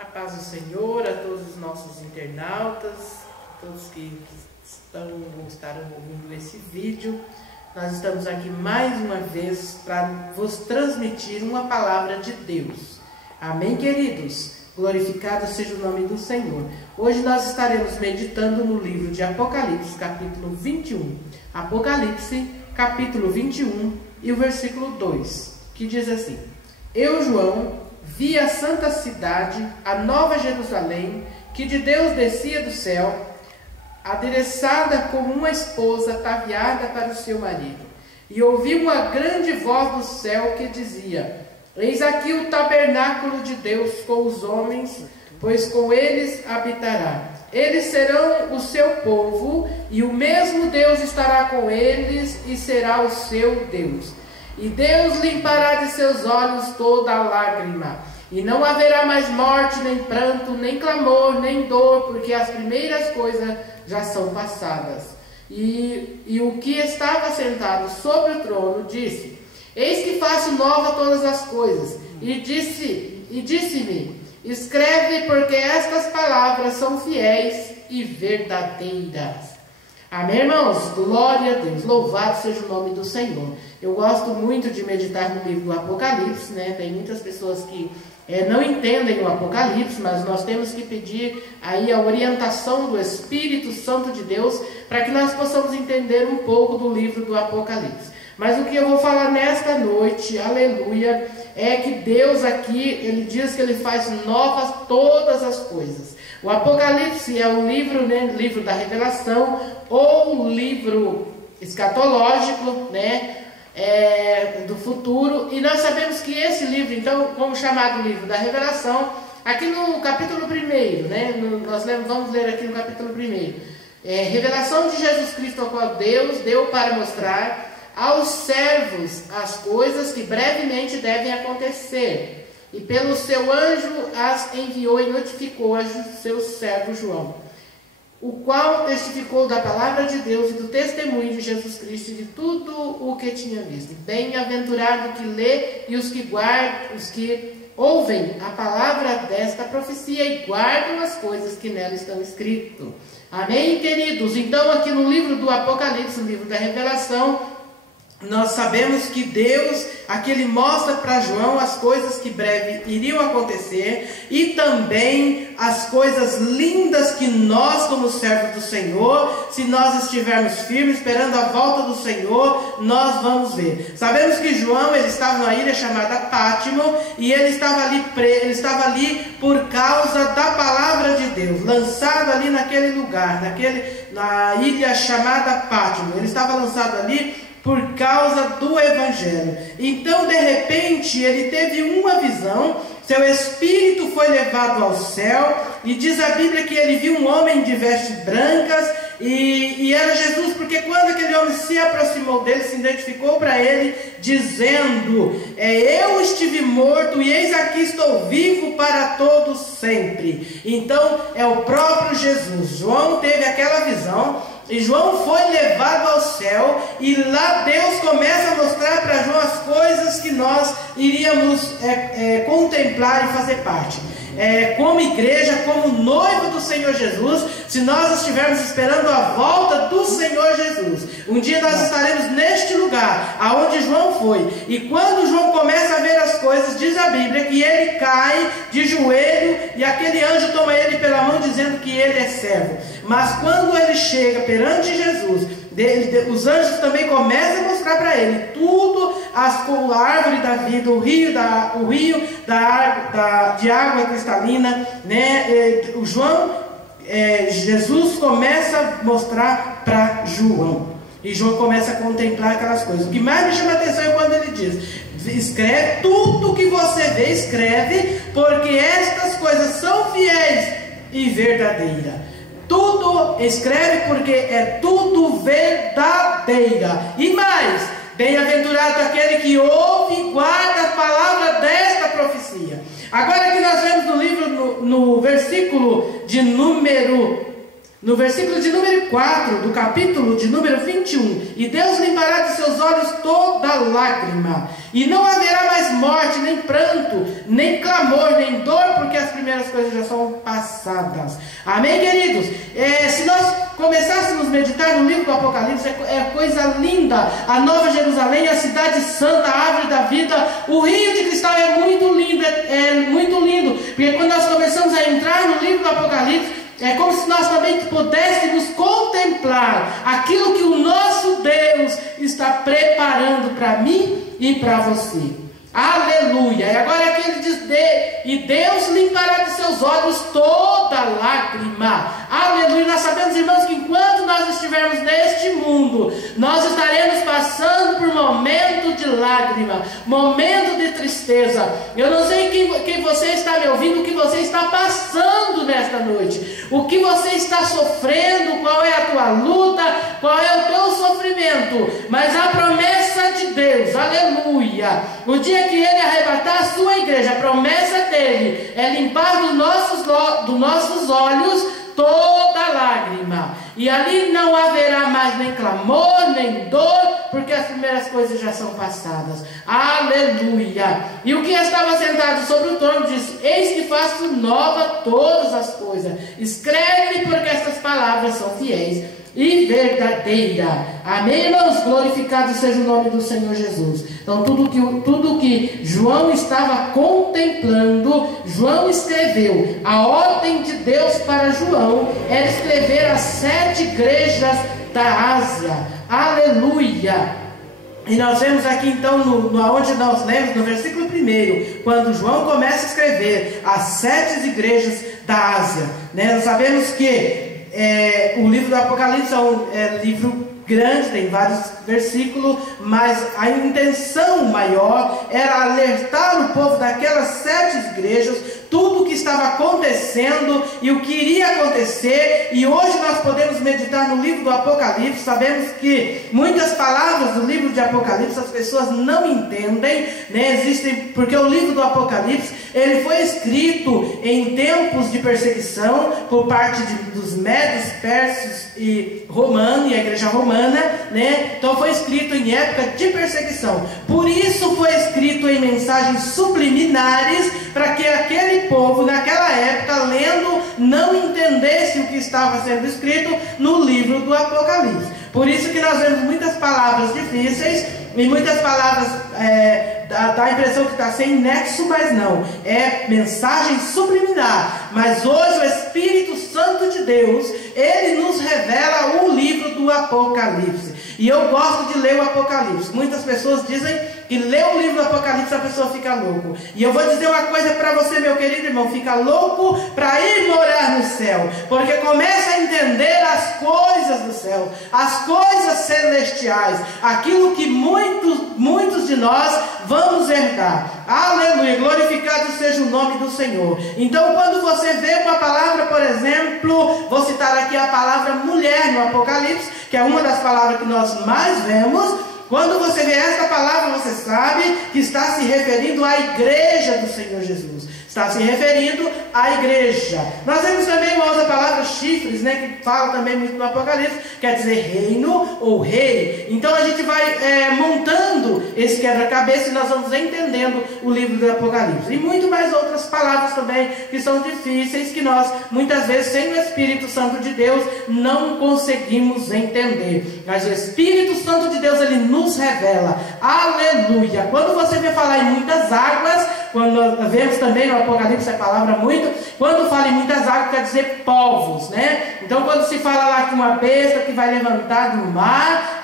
A paz do Senhor, a todos os nossos internautas, a todos que estarão ouvindo esse vídeo. Nós estamos aqui mais uma vez para vos transmitir uma palavra de Deus. Amém, queridos? Glorificado seja o nome do Senhor. Hoje nós estaremos meditando no livro de Apocalipse, capítulo 21. Apocalipse, capítulo 21 e o versículo 2, que diz assim: Eu, João, vi a santa cidade, a nova Jerusalém, que de Deus descia do céu, adereçada como uma esposa ataviada para o seu marido. E ouvi uma grande voz do céu que dizia: Eis aqui o tabernáculo de Deus com os homens, pois com eles habitará. Eles serão o seu povo, e o mesmo Deus estará com eles e será o seu Deus. E Deus limpará de seus olhos toda a lágrima, e não haverá mais morte, nem pranto, nem clamor, nem dor, porque as primeiras coisas já são passadas. E o que estava sentado sobre o trono disse: Eis que faço nova todas as coisas. E disse-me: Escreve, porque estas palavras são fiéis e verdadeiras. Amém, irmãos? Glória a Deus. Louvado seja o nome do Senhor. Eu gosto muito de meditar no livro do Apocalipse, né? Tem muitas pessoas que não entendem o Apocalipse, mas nós temos que pedir aí a orientação do Espírito Santo de Deus para que nós possamos entender um pouco do livro do Apocalipse. Mas o que eu vou falar nesta noite, aleluia, é que Deus aqui, Ele diz que Ele faz novas todas as coisas. O Apocalipse é o livro, né, livro da revelação, ou livro escatológico, né, do futuro. E nós sabemos que esse livro, então, como chamado livro da revelação, aqui no capítulo 1, né, vamos ler aqui no capítulo 1, revelação de Jesus Cristo, a qual Deus deu para mostrar aos servos as coisas que brevemente devem acontecer. E pelo seu anjo as enviou e notificou a seu servo João, o qual testificou da palavra de Deus e do testemunho de Jesus Cristo e de tudo o que tinha visto. Bem-aventurado o que lê e os que ouvem a palavra desta profecia e guardam as coisas que nela estão escritas. Amém, queridos? Então, aqui no livro do Apocalipse, no livro da Revelação, nós sabemos que Deus, aqui Ele mostra para João as coisas que breve iriam acontecer e também as coisas lindas que nós, como servos do Senhor, se nós estivermos firmes, esperando a volta do Senhor, nós vamos ver. Sabemos que João, ele estava numa ilha chamada Pátimo e ele estava ali por causa da palavra de Deus, lançado ali naquele lugar, na ilha chamada Pátimo. Ele estava lançado ali por causa do Evangelho. Então, de repente, ele teve uma visão, seu espírito foi levado ao céu, e diz a Bíblia que ele viu um homem de vestes brancas, e era Jesus, porque quando aquele homem se aproximou dele, se identificou para ele, dizendo: eu estive morto, e eis aqui estou vivo para todos sempre. Então, é o próprio Jesus. João teve aquela visão, e João foi levado ao céu, e lá Deus começa a mostrar para João as coisas que nós iríamos contemplar e fazer parte. Como igreja, como noivo do Senhor Jesus, se nós estivermos esperando a volta do Senhor Jesus, um dia nós estaremos neste lugar, aonde João foi. E quando João começa a ver as coisas, diz a Bíblia que ele cai de joelho, e aquele anjo toma ele pela mão, dizendo que ele é servo. Mas quando ele chega perante Jesus, os anjos também começam a mostrar para ele tudo, a árvore da vida, o rio de água cristalina, né? Jesus começa a mostrar para João, e João começa a contemplar aquelas coisas. O que mais me chama a atenção é quando ele diz: escreve tudo que você vê, escreve, porque estas coisas são fiéis e verdadeiras. Tudo escreve, porque é tudo verdadeira. E mais, bem-aventurado aquele que ouve e guarda a palavra desta profecia. Agora que nós vemos no livro, no versículo de número 4 do capítulo de número 21, e Deus limpará de seus olhos toda lágrima, e não haverá mais morte, nem pranto, nem clamor, nem dor, porque as primeiras coisas já são passadas. Amém, queridos? Se nós começássemos a meditar no livro do Apocalipse, é coisa linda. A Nova Jerusalém, a cidade santa, a árvore da vida, o rio de cristal é muito lindo, é muito lindo, porque quando nós começamos a entrar no livro do Apocalipse, é como se nós também pudéssemos contemplar aquilo que o nosso Deus está preparando para mim e para você. Aleluia! E agora aqui ele diz: e Deus limpará de seus olhos toda lágrima. Aleluia! Nós sabemos, irmãos, que enquanto nós estivermos neste mundo, nós estaremos passando por momento de lágrima, momento de tristeza. Eu não sei quem você está me ouvindo, o que você está passando nesta noite, o que você está sofrendo, qual é a tua luta, qual é o teu sofrimento, mas a promessa de Deus, aleluia, o dia que Ele arrebatar a sua igreja, a promessa dele é limpar dos nossos olhos toda lágrima, e ali não haverá mais nem clamor, nem dor, porque as primeiras coisas já são passadas. Aleluia! E o que estava sentado sobre o trono disse: eis que faço nova todas as coisas. Escreve, porque estas palavras são fiéis e verdadeira. Amém, irmãos? Glorificado seja o nome do Senhor Jesus. Então tudo que João estava contemplando, João escreveu. A ordem de Deus para João era escrever as 7 igrejas da Ásia. Aleluia! E nós vemos aqui então, onde nós lemos, no versículo 1, quando João começa a escrever as 7 igrejas da Ásia, né? Nós sabemos que o livro do Apocalipse é um livro grande, tem vários versículos, mas a intenção maior era alertar o povo daquelas 7 igrejas, tudo o que estava acontecendo e o que iria acontecer. E hoje nós podemos meditar no livro do Apocalipse. Sabemos que muitas palavras do livro de Apocalipse as pessoas não entendem, né? Porque o livro do Apocalipse ele foi escrito em tempos de perseguição por parte dos médios, persas e romanos, e a igreja romana, né? Então foi escrito em época de perseguição. Por isso foi escrito em mensagens subliminares, para que aquele povo naquela época, lendo, não entendesse o que estava sendo escrito no livro do Apocalipse. Por isso que nós vemos muitas palavras difíceis e muitas palavras dá a impressão que está sem nexo, mas não, é mensagem subliminar. Mas hoje o Espírito Santo de Deus, ele nos revela o livro do Apocalipse. E eu gosto de ler o Apocalipse. Muitas pessoas dizem que ler o livro do Apocalipse a pessoa fica louco. E eu vou dizer uma coisa para você, meu querido irmão: fica louco para ir morar no céu, porque começa a entender as coisas do céu, as coisas celestiais, aquilo que muitos de nós vamos herdar. Aleluia, glorificado seja o nome do Senhor. Então quando você vê uma palavra, por exemplo, vou citar aqui a palavra mulher no Apocalipse, que é uma das palavras que nós mais vemos. Quando você vê essa palavra, você sabe que está se referindo à igreja do Senhor Jesus. Está se referindo à igreja. Nós vemos também uma outra palavra, chifres, né, que fala também muito no Apocalipse, quer dizer reino ou rei. Então a gente vai montando esse quebra-cabeça e nós vamos entendendo o livro do Apocalipse. E muito mais outras palavras também que são difíceis, que nós muitas vezes, sem o Espírito Santo de Deus, não conseguimos entender. Mas o Espírito Santo de Deus, ele nos revela. Aleluia! Quando você vê falar em muitas águas, quando nós vemos também no Apocalipse a palavra muito, quando fala em muitas águas quer dizer povos, né? Então quando se fala lá que uma besta que vai levantar do mar,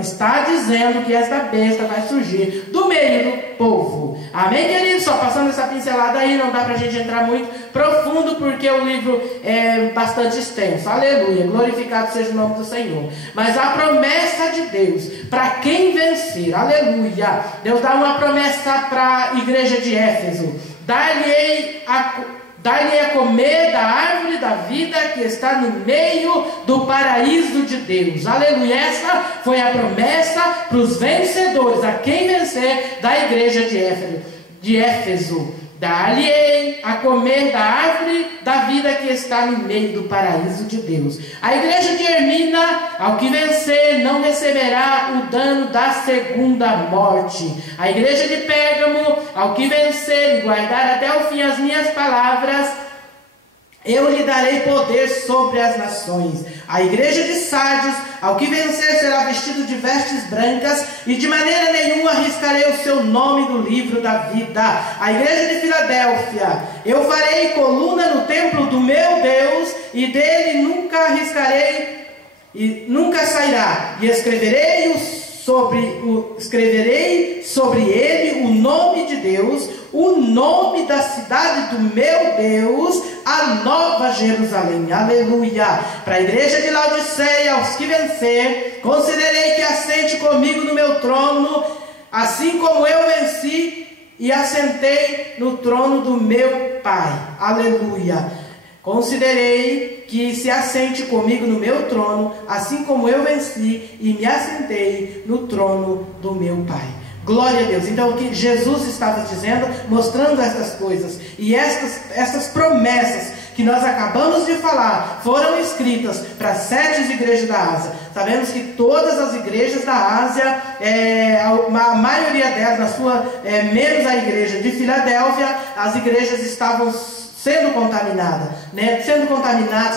está dizendo que esta besta vai surgir do meio do povo. Amém, querido? Só passando essa pincelada aí, não dá pra gente entrar muito profundo, porque o livro é bastante extenso. Aleluia, glorificado seja o nome do Senhor. Mas a promessa de Deus para quem vencer, aleluia, Deus dá uma promessa para a igreja de Éfeso: dar-lhe a comer da árvore da vida que está no meio do paraíso de Deus. Aleluia. Essa foi a promessa para os vencedores, a quem vencer, da igreja de Éfeso. dar-lhe-ei a comer da árvore da vida que está no meio do paraíso de Deus. A igreja de Esmirna, ao que vencer, não receberá o dano da segunda morte. A igreja de Pérgamo, ao que vencer e guardar até o fim as minhas palavras, eu lhe darei poder sobre as nações. A igreja de Sardes, ao que vencer, será vestido de vestes brancas, e de maneira nenhuma arriscarei o seu nome do livro da vida. A igreja de Filadélfia, eu farei coluna no templo do meu Deus, e dele nunca arriscarei, e nunca sairá. E escreverei sobre ele o nome de Deus, o nome da cidade do meu Deus, a nova Jerusalém. Aleluia. Para a igreja de Laodiceia, aos que vencer, considerei que assente comigo no meu trono, assim como eu venci e assentei no trono do meu Pai. Aleluia. Considerei que se assente comigo no meu trono, assim como eu venci e me assentei no trono do meu Pai. Glória a Deus. Então o que Jesus estava dizendo, mostrando estas coisas, e estas promessas que nós acabamos de falar, foram escritas para as 7 igrejas da Ásia. Sabemos que todas as igrejas da Ásia, a maioria delas, menos a igreja de Filadélfia, as igrejas estavam sendo contaminadas,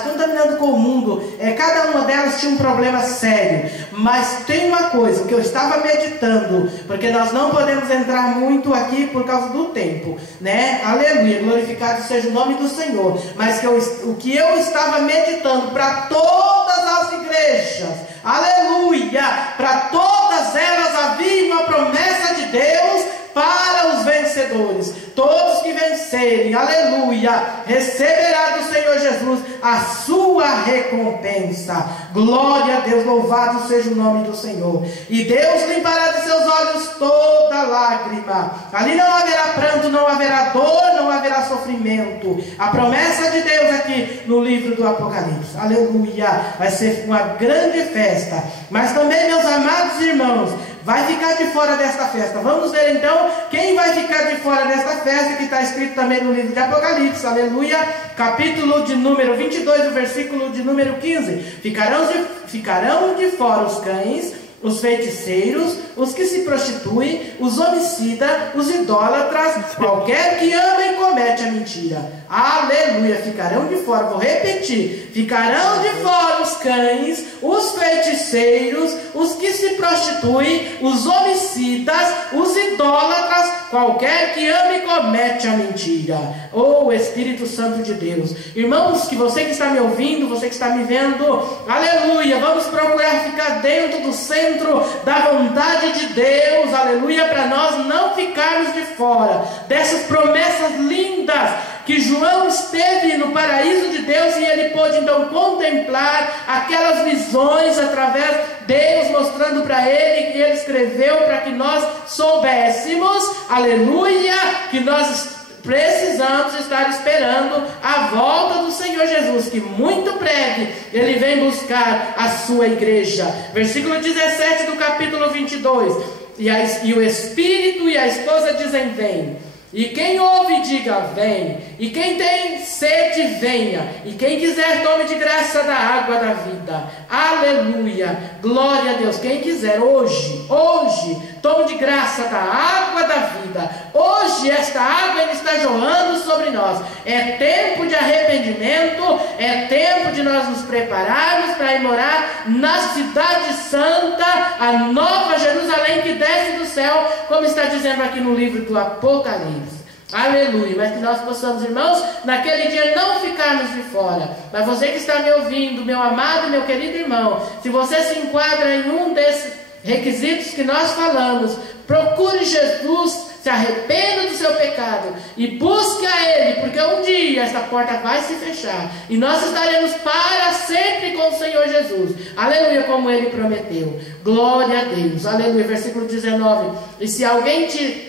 contaminando com o mundo. Cada uma delas tinha um problema sério. Mas tem uma coisa que eu estava meditando, porque nós não podemos entrar muito aqui por causa do tempo, né? Aleluia, glorificado seja o nome do Senhor. Mas o que eu estava meditando para todas as igrejas, aleluia, para todas elas havia uma promessa de Deus para os vencedores. Todos que vencerem, aleluia, receberá do Senhor Jesus a sua recompensa. Glória a Deus, louvado seja o nome do Senhor. E Deus limpará de seus olhos toda lágrima. Ali não haverá pranto, não haverá dor, não haverá sofrimento. A promessa de Deus aqui no livro do Apocalipse, aleluia, vai ser uma grande festa. Mas também, meus amados irmãos, vai ficar de fora desta festa. Vamos ver então quem vai ficar de fora desta festa, que está escrito também no livro de Apocalipse, aleluia, capítulo de número 22, o versículo de número 15. Ficarão de fora os cães, os feiticeiros, os que se prostituem, os homicidas, os idólatras, qualquer que ama e comete a mentira. Aleluia, ficarão de fora, vou repetir, ficarão de fora os cães, os feiticeiros, os que se prostituem, os homicidas, os idólatras, qualquer que ama e comete a mentira. Oh, Espírito Santo de Deus. Irmãos, que você que está me ouvindo, você que está me vendo, aleluia, vamos procurar ficar dentro do centro da vontade de Deus, aleluia, para nós não ficarmos de fora dessas promessas lindas que João esteve no paraíso de Deus, e ele pôde então contemplar aquelas visões através de Deus mostrando para ele, que ele escreveu para que nós soubéssemos, aleluia, que nós precisamos estar esperando a volta do Senhor Jesus, que muito breve ele vem buscar a sua igreja. Versículo 17 do capítulo 22. E o Espírito e a esposa dizem: vem. E quem ouve, diga: vem. E quem tem sede, venha. E quem quiser, tome de graça da água da vida. Aleluia, glória a Deus. Quem quiser, hoje, tome de graça da água da vida. Hoje esta água está jorrando sobre nós. É tempo de arrependimento. É tempo de nós nos prepararmos para ir morar na cidade santa, a nova Jerusalém que desce do céu, como está dizendo aqui no livro do Apocalipse. Aleluia, mas que nós possamos, irmãos, naquele dia não ficarmos de fora. Mas você que está me ouvindo, meu amado e meu querido irmão, se você se enquadra em um desses requisitos que nós falamos, procure Jesus, se arrependa do seu pecado e busque a Ele, porque um dia essa porta vai se fechar e nós estaremos para sempre com o Senhor Jesus, aleluia, como Ele prometeu. Glória a Deus, aleluia. Versículo 19: e se alguém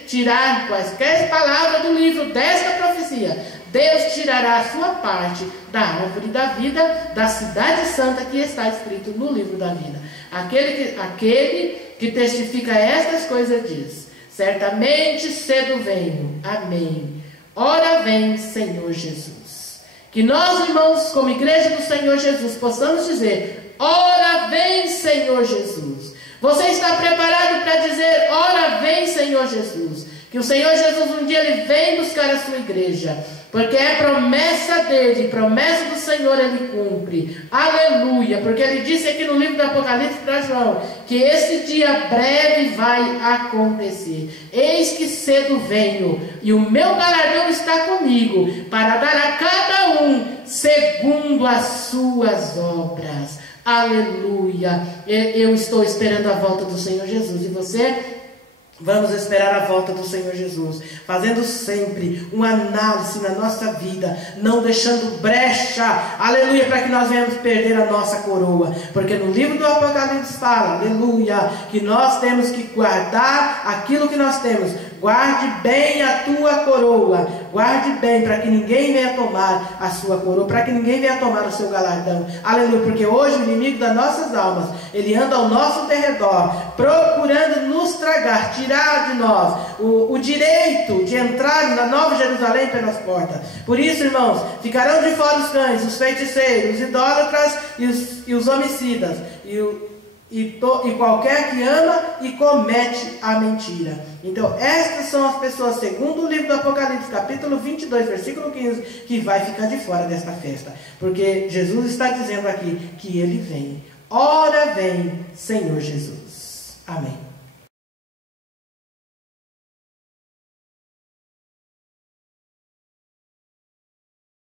tirar quaisquer palavras do livro desta profecia, Deus tirará a sua parte da árvore da vida, da cidade santa que está escrito no livro da vida. Aquele que testifica estas coisas diz: certamente cedo venho. Amém. Ora vem, Senhor Jesus. Que nós, irmãos, como igreja do Senhor Jesus, possamos dizer: ora vem, Senhor Jesus. Você está preparado para dizer: ora vem, Senhor Jesus? Que o Senhor Jesus um dia ele vem buscar a sua igreja, porque é promessa dele, promessa do Senhor ele cumpre. Aleluia, porque ele disse aqui no livro do Apocalipse para João, que esse dia breve vai acontecer. Eis que cedo venho, e o meu galardão está comigo, para dar a cada um segundo as suas obras. Aleluia. Eu estou esperando a volta do Senhor Jesus, e você? Vamos esperar a volta do Senhor Jesus, fazendo sempre uma análise na nossa vida, não deixando brecha, aleluia, para que nós venhamos perder a nossa coroa, porque no livro do Apocalipse fala, aleluia, que nós temos que guardar aquilo que nós temos. Guarde bem a tua coroa, guarde bem, para que ninguém venha tomar a sua coroa, para que ninguém venha tomar o seu galardão, aleluia, porque hoje o inimigo das nossas almas, ele anda ao nosso derredor, procurando nos tragar, tirar de nós o direito de entrar na Nova Jerusalém pelas portas. Por isso, irmãos, ficarão de fora os cães, os feiticeiros, os idólatras e os homicidas, e qualquer que ama e comete a mentira. Então estas são as pessoas, segundo o livro do Apocalipse, capítulo 22, versículo 15, que vai ficar de fora desta festa, porque Jesus está dizendo aqui que ele vem. Ora vem, Senhor Jesus. Amém.